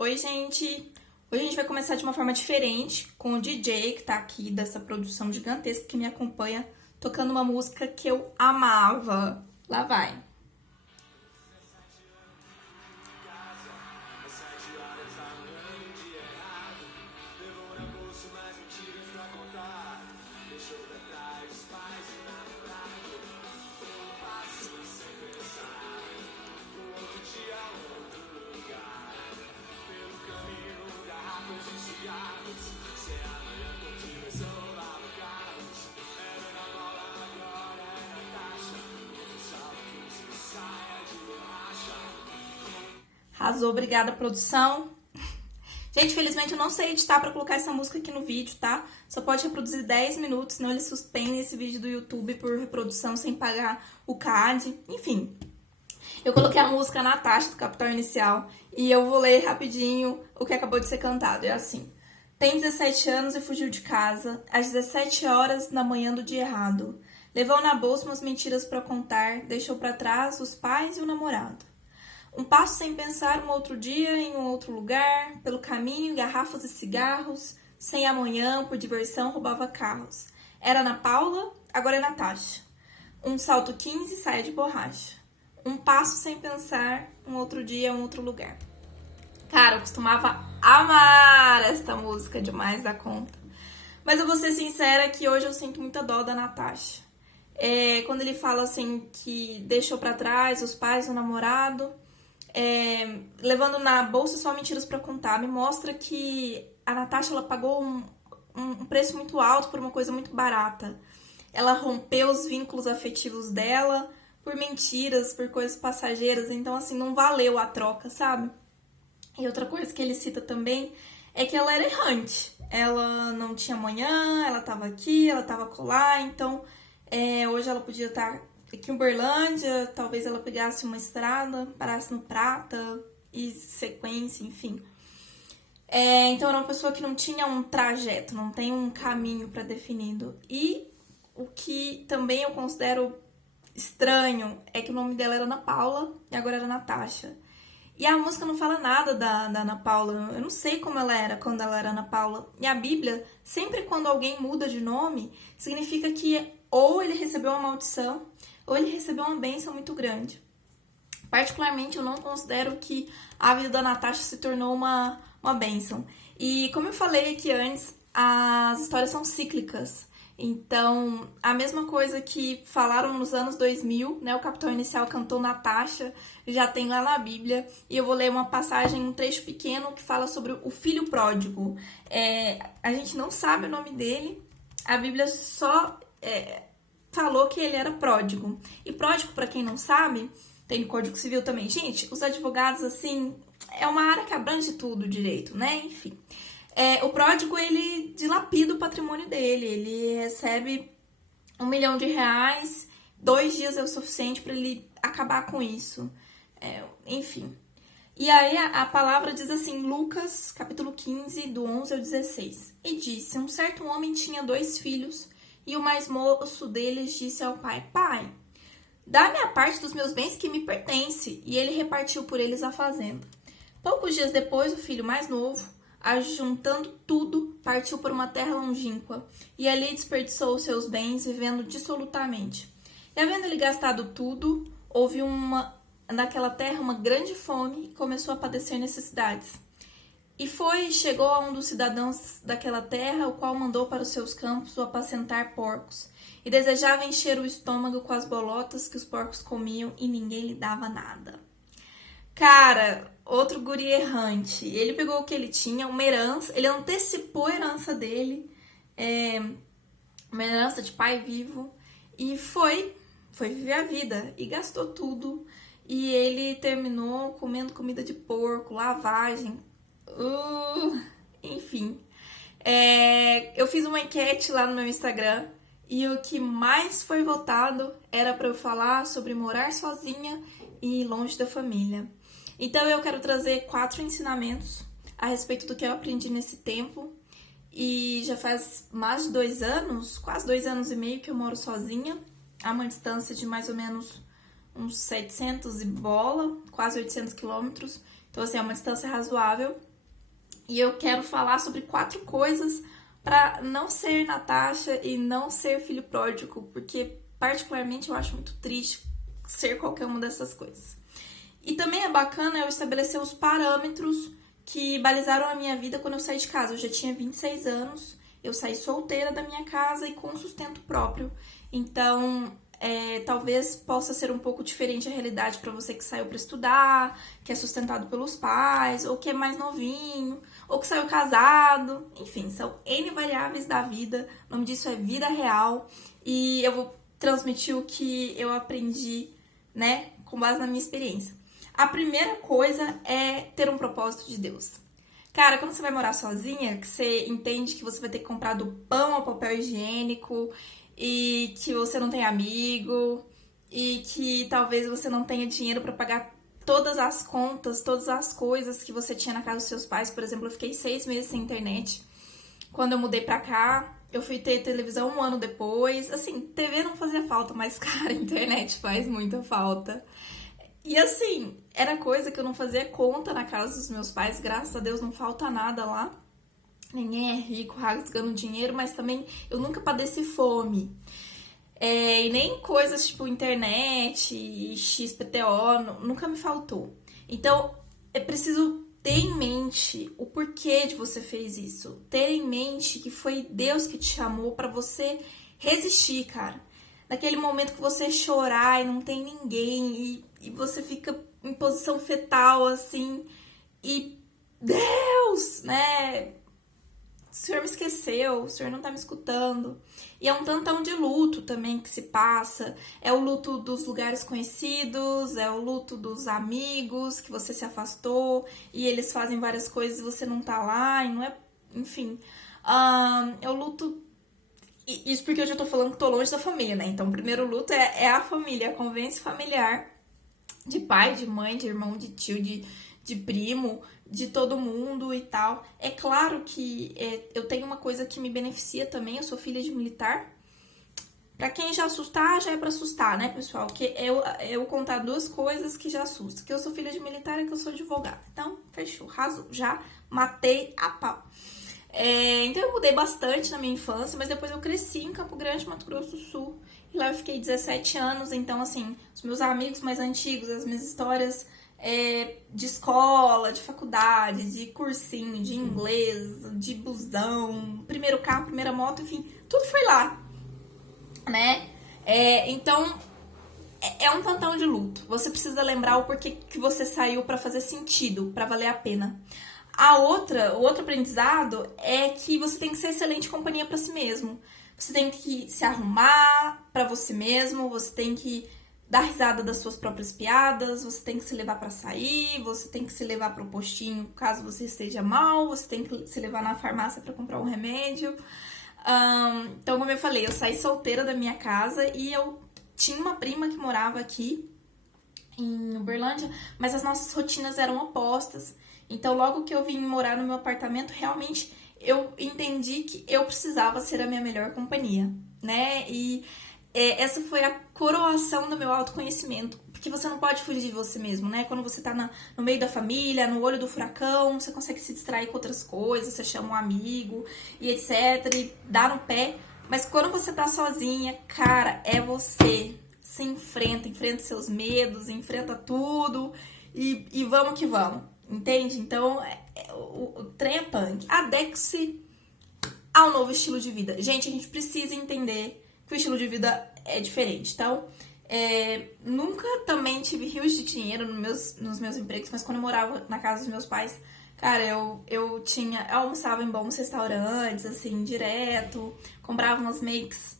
Oi, gente! Hoje a gente vai começar de uma forma diferente com o DJ que tá aqui dessa produção gigantesca que me acompanha tocando uma música que eu amava. Lá vai! Arrasou, obrigada, produção. Gente, felizmente eu não sei editar pra colocar essa música aqui no vídeo, tá? Só pode reproduzir 10 minutos, senão eles suspendem esse vídeo do YouTube por reprodução sem pagar o CAD. Enfim, eu coloquei a música Natasha, do Capital Inicial, e eu vou ler rapidinho o que acabou de ser cantado. É assim: tem 17 anos e fugiu de casa às 17 horas na manhã do dia errado. Levou na bolsa umas mentiras pra contar, deixou pra trás os pais e o namorado. Um passo sem pensar, um outro dia, em um outro lugar, pelo caminho, garrafas e cigarros, sem amanhã, por diversão, roubava carros. Era Ana Paula, agora é Natasha. Um salto 15, saia de borracha. Um passo sem pensar, um outro dia, um outro lugar. Cara, eu costumava amar esta música demais da conta. Mas eu vou ser sincera que hoje eu sinto muita dó da Natasha. Quando ele fala assim que deixou pra trás os pais, o namorado... levando na bolsa só mentiras pra contar, me mostra que a Natasha ela pagou um preço muito alto por uma coisa muito barata. Ela rompeu os vínculos afetivos dela por mentiras, por coisas passageiras, então assim, não valeu a troca, sabe? E outra coisa que ele cita também é que ela era errante. Ela não tinha manhã, ela tava aqui, ela tava colar, então hoje ela podia estar aqui em Uberlândia, talvez ela pegasse uma estrada, parasse no Prata e sequência, enfim. Então era uma pessoa que não tinha um trajeto, não tem um caminho pré-definido. E o que também eu considero estranho é que o nome dela era Ana Paula e agora era Natasha. E a música não fala nada da Ana Paula. Eu não sei como ela era quando ela era Ana Paula. E a Bíblia, sempre quando alguém muda de nome, significa que ou ele recebeu uma maldição, ou ele recebeu uma bênção muito grande. Particularmente, eu não considero que a vida da Natasha se tornou uma bênção. E como eu falei aqui antes, as histórias são cíclicas. Então, a mesma coisa que falaram nos anos 2000, né? O Capital Inicial cantou Natasha, já tem lá na Bíblia. E eu vou ler uma passagem, um trecho pequeno que fala sobre o filho pródigo. A gente não sabe o nome dele, a Bíblia só falou que ele era pródigo. E pródigo, pra quem não sabe, tem no Código Civil também. Gente, os advogados, assim, é uma área que abrange tudo direito, né? Enfim. O pródigo, ele dilapida o patrimônio dele. Ele recebe R$ 1 milhão, 2 dias é o suficiente para ele acabar com isso. Enfim. E aí a palavra diz assim, Lucas, capítulo 15, do 11 ao 16. E disse, um certo homem tinha 2 filhos, e o mais moço deles disse ao pai, pai, dá-me a parte dos meus bens que me pertence. E ele repartiu por eles a fazenda. Poucos dias depois, o filho mais novo, ajuntando tudo, partiu por uma terra longínqua, e ali desperdiçou os seus bens, vivendo dissolutamente. E havendo ele gastado tudo, houve naquela terra uma grande fome e começou a padecer necessidades. E chegou a um dos cidadãos daquela terra, o qual mandou para os seus campos o apacentar porcos, e desejava encher o estômago com as bolotas que os porcos comiam, e ninguém lhe dava nada. Cara, outro guri errante. Ele pegou o que ele tinha, uma herança, ele antecipou a herança dele, uma herança de pai vivo, e foi viver a vida, e gastou tudo, e ele terminou comendo comida de porco, lavagem, enfim. Eu fiz uma enquete lá no meu Instagram, e o que mais foi votado era para eu falar sobre morar sozinha e longe da família. Então eu quero trazer 4 ensinamentos a respeito do que eu aprendi nesse tempo. E já faz mais de 2 anos, quase 2 anos e meio que eu moro sozinha, a uma distância de mais ou menos uns 700 e bola, quase 800 quilômetros. Então assim, é uma distância razoável. E eu quero falar sobre 4 coisas para não ser Natasha e não ser filho pródigo, porque particularmente eu acho muito triste ser qualquer uma dessas coisas. E também é bacana eu estabelecer os parâmetros que balizaram a minha vida quando eu saí de casa. Eu já tinha 26 anos, eu saí solteira da minha casa e com sustento próprio. Então, talvez possa ser um pouco diferente a realidade para você que saiu para estudar, que é sustentado pelos pais, ou que é mais novinho, ou que saiu casado. Enfim, são N variáveis da vida. O nome disso é vida real. E eu vou transmitir o que eu aprendi, né, com base na minha experiência. A primeira coisa é ter um propósito de Deus. Cara, quando você vai morar sozinha, que você entende que você vai ter que comprar do pão ao papel higiênico e que você não tem amigo e que talvez você não tenha dinheiro para pagar todas as contas, todas as coisas que você tinha na casa dos seus pais. Por exemplo, eu fiquei 6 meses sem internet. Quando eu mudei pra cá, eu fui ter televisão 1 ano depois. Assim, TV não fazia falta, mas, cara, a internet faz muita falta. E assim, era coisa que eu não fazia conta na casa dos meus pais, graças a Deus não falta nada lá. Ninguém é rico rasgando dinheiro, mas também eu nunca padeci fome. E nem coisas tipo internet e XPTO, nunca me faltou. Então, é preciso ter em mente o porquê de você fez isso. Ter em mente que foi Deus que te chamou pra você resistir, cara. Naquele momento que você chorar e não tem ninguém e você fica em posição fetal, assim, e Deus, né? O Senhor me esqueceu, o Senhor não tá me escutando. E é um tantão de luto também que se passa. É o luto dos lugares conhecidos, é o luto dos amigos que você se afastou e eles fazem várias coisas e você não tá lá e não é... Enfim, é o luto... Isso porque eu já tô falando que tô longe da família, né? Então, o primeiro luto é a família, a convivência familiar de pai, de mãe, de irmão, de tio, de primo, de todo mundo e tal. É claro que eu tenho uma coisa que me beneficia também, eu sou filha de militar. Pra quem já assustar, já é pra assustar, né, pessoal? Que eu contar 2 coisas que já assustam. Que eu sou filha de militar e que eu sou advogada. Então, fechou, arrasou. Já matei a pau. Então eu mudei bastante na minha infância, mas depois eu cresci em Campo Grande, Mato Grosso do Sul. E lá eu fiquei 17 anos, então assim, os meus amigos mais antigos, as minhas histórias de escola, de faculdade, de cursinho, de inglês, de busão, primeiro carro, primeira moto, enfim, tudo foi lá, né? Então é um tantão de luto. Você precisa lembrar o porquê que você saiu pra fazer sentido, pra valer a pena. O outro aprendizado é que você tem que ser excelente companhia pra si mesmo. Você tem que se arrumar pra você mesmo, você tem que dar risada das suas próprias piadas, você tem que se levar pra sair, você tem que se levar pro postinho caso você esteja mal, você tem que se levar na farmácia pra comprar um remédio. Então, como eu falei, eu saí solteira da minha casa e eu tinha uma prima que morava aqui em Uberlândia, mas as nossas rotinas eram opostas. Então, logo que eu vim morar no meu apartamento, realmente eu entendi que eu precisava ser a minha melhor companhia, né? E essa foi a coroação do meu autoconhecimento, porque você não pode fugir de você mesmo, né? Quando você tá no meio da família, no olho do furacão, você consegue se distrair com outras coisas, você chama um amigo e etc, e dá no pé. Mas quando você tá sozinha, cara, é você. Se enfrenta seus medos, enfrenta tudo e vamos que vamos. Entende? Então, o trem é punk. Adeque-se ao novo estilo de vida. Gente, a gente precisa entender que o estilo de vida é diferente. Então, nunca também tive rios de dinheiro nos meus empregos, mas quando eu morava na casa dos meus pais, cara, eu almoçava em bons restaurantes, assim, direto, comprava umas makes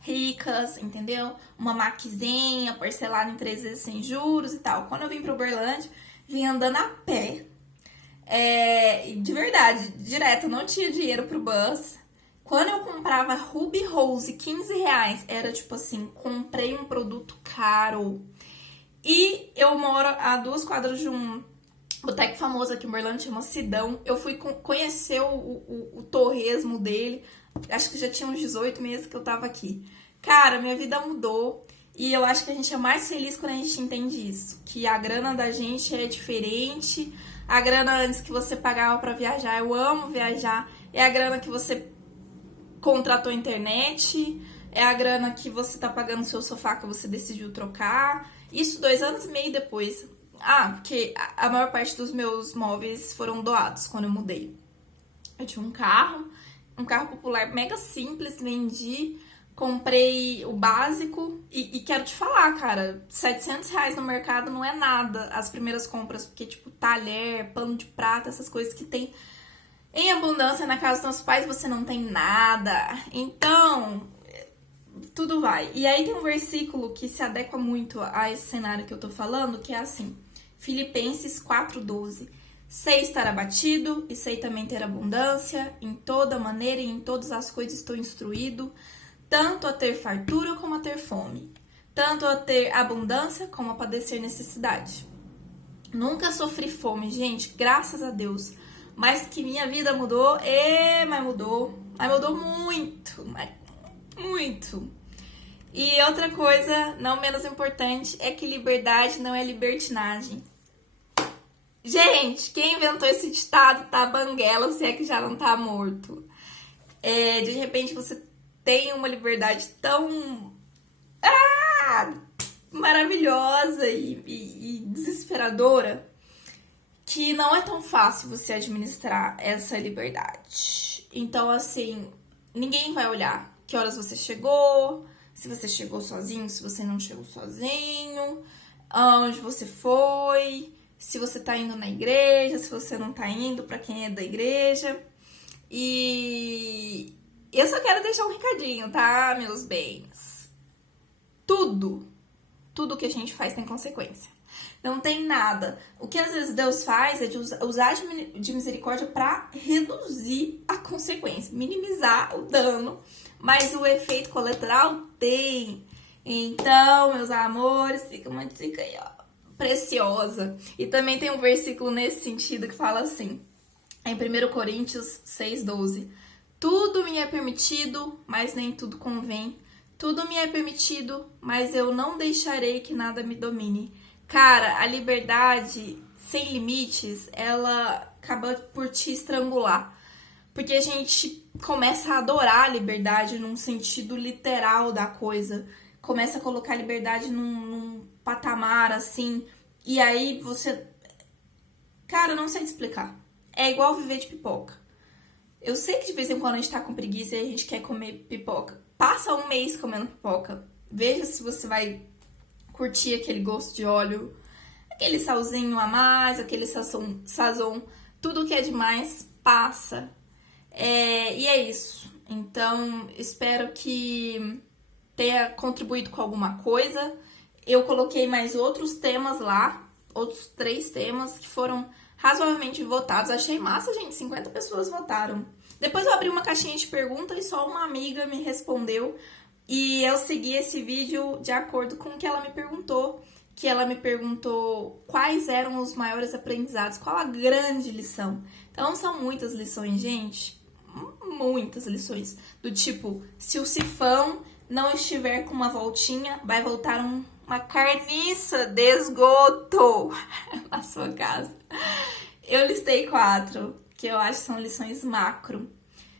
ricas, entendeu? Uma maquizinha parcelada em 3 vezes sem juros e tal. Quando eu vim pra Uberlândia, vim andando a pé. De verdade, direto, não tinha dinheiro pro bus. Quando eu comprava Ruby Rose, R$15, era tipo assim, comprei um produto caro. E eu moro a 2 quadras de um boteco famoso aqui em Uberlândia, chama Sidão. Eu fui conhecer o torresmo dele. Acho que já tinha uns 18 meses que eu tava aqui. Cara, minha vida mudou. E eu acho que a gente é mais feliz quando a gente entende isso. Que a grana da gente é diferente, a grana antes que você pagava pra viajar. Eu amo viajar. É a grana que você contratou a internet, é a grana que você tá pagando o seu sofá que você decidiu trocar. Isso 2 anos e meio depois. Porque a maior parte dos meus móveis foram doados quando eu mudei. Eu tinha um carro popular mega simples, vendi, comprei o básico e quero te falar, cara, R$700 no mercado não é nada as primeiras compras, porque tipo talher, pano de prata, essas coisas que tem em abundância na casa dos nossos pais, você não tem nada. Então, tudo vai. E aí tem um versículo que se adequa muito a esse cenário que eu tô falando, que é assim, Filipenses 4:12. Sei estar abatido e sei também ter abundância, em toda maneira e em todas as coisas estou instruído, tanto a ter fartura como a ter fome, tanto a ter abundância como a padecer necessidade. Nunca sofri fome, gente, graças a Deus. Mas que minha vida mudou, mas mudou muito, muito. E outra coisa, não menos importante, é que liberdade não é libertinagem. Gente, quem inventou esse ditado tá banguela, se é que já não tá morto. De repente você tem uma liberdade tão maravilhosa e desesperadora que não é tão fácil você administrar essa liberdade. Então, assim, ninguém vai olhar que horas você chegou, se você chegou sozinho, se você não chegou sozinho, aonde você foi, se você tá indo na igreja, se você não tá indo, pra quem é da igreja. E eu só quero deixar um recadinho, tá, meus bens? Tudo que a gente faz tem consequência. Não tem nada. O que às vezes Deus faz é de usar de misericórdia para reduzir a consequência, minimizar o dano, mas o efeito colateral tem. Então, meus amores, fica uma dica aí, ó, preciosa. E também tem um versículo nesse sentido que fala assim, em 1 Coríntios 6:12. Tudo me é permitido, mas nem tudo convém. Tudo me é permitido, mas eu não deixarei que nada me domine. Cara, a liberdade sem limites, ela acaba por te estrangular. Porque a gente começa a adorar a liberdade num sentido literal da coisa. Começa a colocar a liberdade num patamar, assim. E aí você... Cara, eu não sei te explicar. É igual viver de pipoca. Eu sei que de vez em quando a gente tá com preguiça e a gente quer comer pipoca. Passa um mês comendo pipoca. Veja se você vai curtir aquele gosto de óleo, aquele salzinho a mais, aquele sazon, tudo que é demais passa. E é isso. Então, espero que tenha contribuído com alguma coisa. Eu coloquei mais outros temas lá, outros 3 temas que foram razoavelmente votados. Achei massa, gente, 50 pessoas votaram. Depois eu abri uma caixinha de perguntas e só uma amiga me respondeu. E eu segui esse vídeo de acordo com o que ela me perguntou. Que ela me perguntou quais eram os maiores aprendizados, qual a grande lição. Então são muitas lições, gente. Muitas lições. Do tipo, se o sifão não estiver com uma voltinha, vai voltar uma carniça de esgoto na sua casa. Eu listei 4, que eu acho que são lições macro.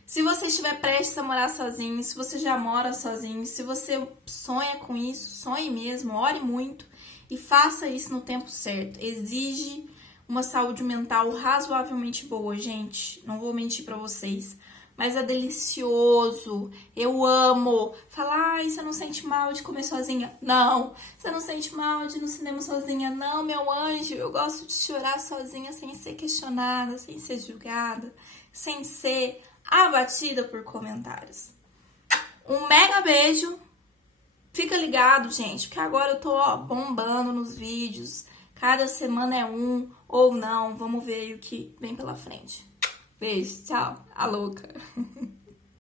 Se você estiver prestes a morar sozinho, se você já mora sozinho, se você sonha com isso, sonhe mesmo, ore muito e faça isso no tempo certo. Exige uma saúde mental razoavelmente boa, gente. Não vou mentir pra vocês. Mas é delicioso. Eu amo. Falar, você não sente mal de comer sozinha? Não. Você não sente mal de ir no cinema sozinha? Não, meu anjo. Eu gosto de chorar sozinha sem ser questionada, sem ser julgada, sem ser abatida por comentários. Um mega beijo. Fica ligado, gente, porque agora eu tô bombando nos vídeos. Cada semana é um ou não. Vamos ver aí o que vem pela frente. Beijo, tchau. A louca.